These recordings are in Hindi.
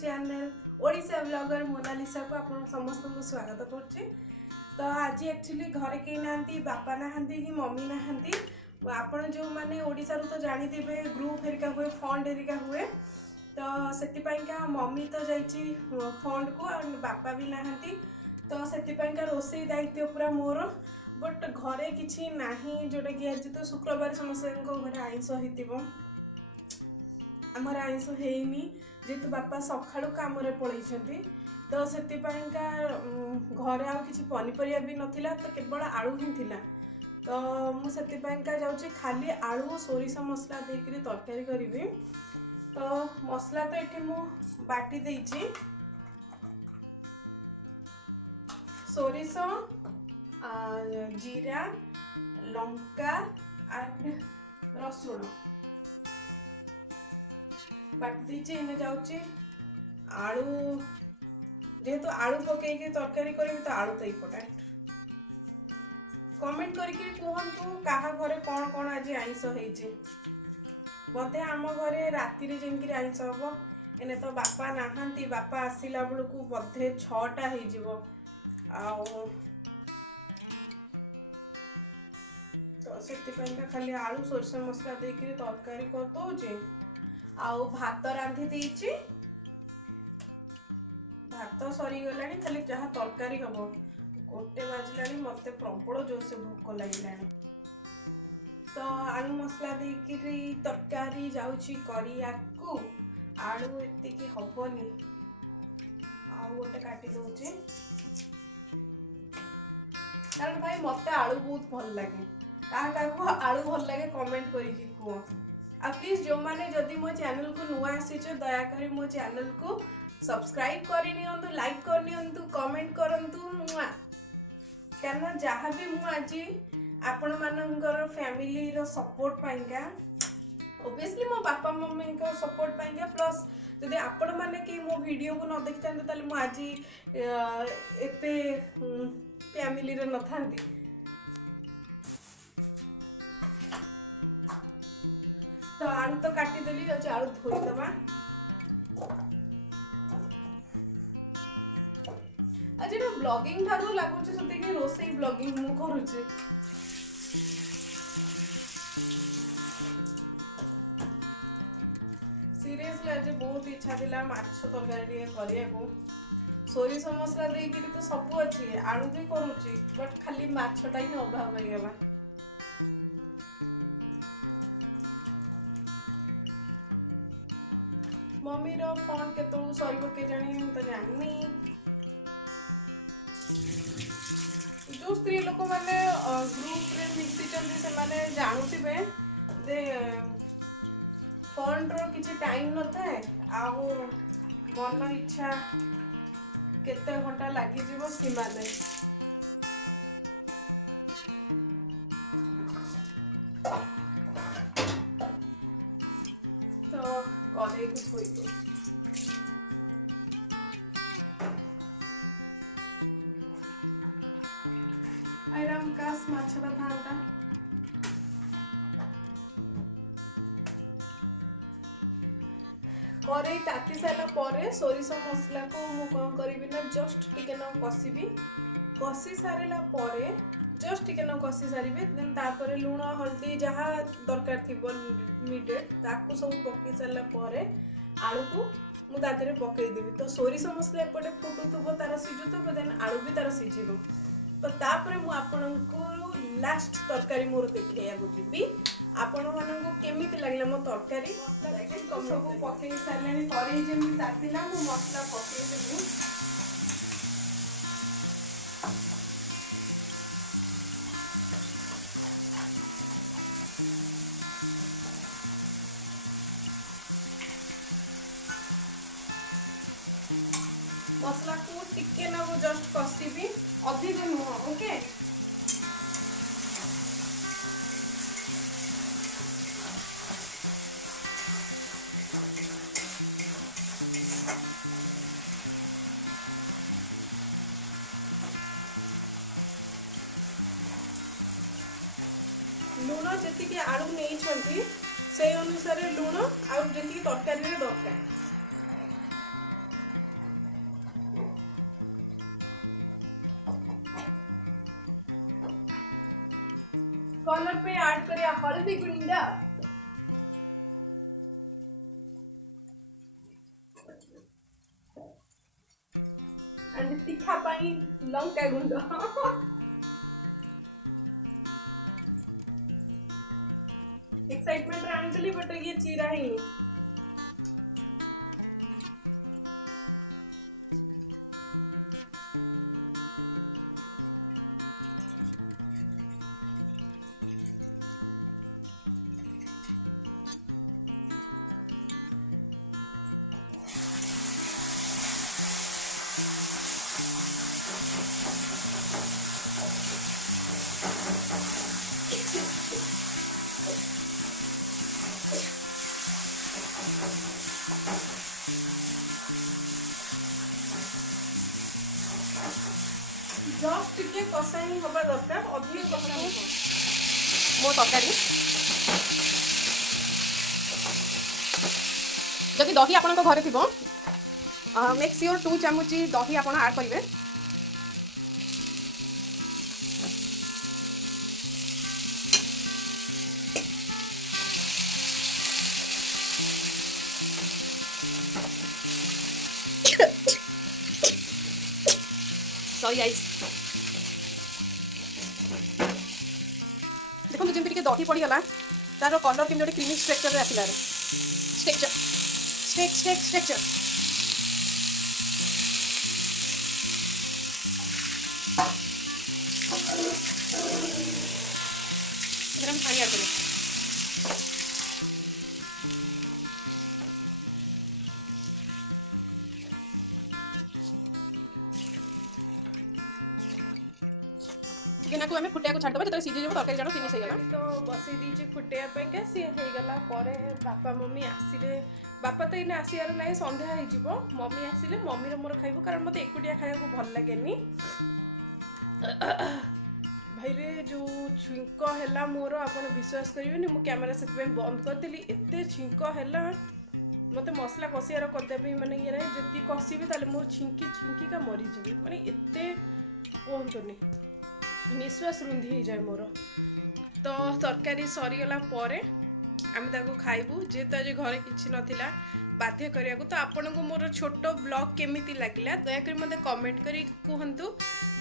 चैनल ओडिशा ब्लॉगर मोनालिसा को आप समस्त को स्वागत करछि। तो आज एक्चुअली घरे कहीं नांती बापा नहांती कि मम्मी नहांती आपण जो माने ओडिशा रो तो जानि दिबे ग्रुप हेरिका हुए फंड हेरिका हुए तो सेति का मम्मी तो जाइछि फंड को और बापा भी नहांती तो सेति का रोसई दायित्व पूरा मोर बट घरे किछि नाही जोटा कि आज तो शुक्रवार समस्त घरे आइंस होइतिबो आमर आइंस हेनी जेतु बापा सकाळु काम पलैछंती तो सेतिपाइका घरे आ किछि पनीपरिया भी नथिला तो केवल आलू ही थिला तो मु सेतिपाइका जाउछि खाली आलू सोरिष मसला देकरी तरकारी करिवि। तो मसला तो एठी मु बाटी देइछि सोरिष जीरा लंका एंड रसुण बाटी दीजिए जाऊँगी आलू जेहेतु आलू पकईकि तरकारी करी तो आलू तो इम्पोर्टेंट कमेंट करके कहतु क्या घरे कौन कौन आज आइंस होइछि बोधे आम घरे राति जेमकी आइंस हम एने तो बापा नहांती बापा आसिला बेलू बोधे 6टा हो तो से खाली आलू सोरिष मसला देकर तरकारी कर दौचे आउ भात रांधि देइछि भात सरी गलानी खाली जहाँ तरकारी हम गोटे बाजिलानी मते प्रबल जोर से भोक लगिलानी तो आलू मसला देकर तरकारी जाउछि करिया को आलू एतिकी हबनी आउ गोटे काटी दउछि कारण भाई मते आलू बहुत भल लागे क्या आलू भल लागे कमेंट करिकि कह आ प्लीज जो माने जदि मो चैनल को नुआ आसीचो दया करी मो चैनल को सब्सक्राइब करि नियंतु लाइक कर नियंतु कमेंट करंतु कारण जहाँ भी मु आज आपण मानकर फैमिली रो सपोर्ट पाइंगा ऑब्वियसली मो बापा मम्मी को सपोर्ट पाइंगा प्लस जदि आपण माने कि मो वीडियो को न देखते ताले मु आज एते फैमिली रे न थांती तो आलू तो काटी देली आलू धोई दबा आज ना ब्लॉगिंग ठारू लागुचे सते कि रोसई ब्लॉगिंग मु करूचे सीरियसली आज बहुत इच्छा थिला माछ तरकारी करिया को सोरिष मसला देकी तो सब अच्छी आलू भी करूची बट खाली माछटा ही अभाव हो गला मम्मी रो फोन केतु सरीबो के जानी तो जाननी जो स्त्री लोक माने ग्रुप रे मिक्सी चंदी से माने जानुतिबे दे फोन रो किछि टाइम न थाए आउ मन इच्छा केते घंटा लागि जीवो सीमा नै तो करे को धोई दो आराम कास माछरा थांता करे ताती सारा परे सोरिष मसला को मु कोन करबी ना जस्ट टिके न कसिबी कसी सारेला परे जस्ट टिके न कसी सारिबे देन तापरे लूण हल्दी जहाँ दरकार थिबो नीडेड ताकू सब पकई सारला परे आलू को मु तादरे पकई देबी तो सोरिष मसला एपटे फुटुथबो तार सिजुथबो देन आलू भी तार सिजिबो तो तापरे मु आपनको लास्ट तरकारी मोर देखैया बुझिबी आपण मानको केमिति लागला मो तरकारी सब पकई सारलानी करे जेमि तातिला मु मसला पकई देबी मसला को टिके ना जस्ट कसिबी अधिक नुह ओके लुण जी आलू नहीं से अनुसार लुण आउ जी तरकारी दरकार କରିବା ହଳଦୀ ଗୁଣ୍ଡ। and ତିଖା ପାଇଁ ଲଙ୍କା ଗୁଣ୍ଡ। एक्साइटमेंट आनी बट ये चीरा ही नहीं। जस्ट टिके कषा ही हवा दरकार, अधिक कषा मो तरकारी। जदि दही आपण घरे थी मेक श्योर 2 चामच दही आपण ऐड करेंगे। सॉरी गाइस, देखो जमी टे दही पड़गला तार कलर केमी गोटे क्रीमी स्ट्रक्चर आसला स्ट्रक्चर स्ट्रक्चर हम पानी ऐड करें। चिकेन को आम फुटिया को छाड़देवा जो सीझी जाए तरकारी जान फिनिश होगा। तो बसई दीची फुटाइपा सी होगला बापा मम्मी आसिले। बापा तो ये आसार ना संध्या हो मम्मी आसिले मम्मी मोर खाइबू कारण मत एकुटिया खाया भल लगे भाई रे जो छिंक है मोर आप विश्वास करेंगे मु कैमेरा से बंद करदेली एत छिंक है मत मसला कषियार करदे माने ये जी कषिबी मोर छिंकी छिंकिका मरीजी माने एत कहतुनि निश्वास रुंधी हो जाए मोर। तो तरकारी सरीगला आम खाइबू जेहेतु आज घरे किसी नाला बाध्य करिया तो आपण को मोर छोट ब्लॉग केमिति लागला दयाकोरी मते कमेंट करी कहतु।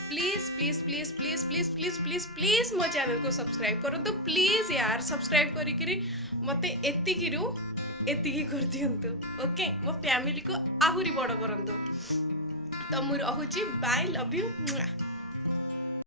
Please please please please please please please please मो चैनल को सब्सक्राइब करो तो प्लीज यार सब्सक्राइब करी मते एतिकी कर दियंतु। ओके मो फैमिली को आहुरी बड़ करंतु। तो मु रहूची बाय लव यू।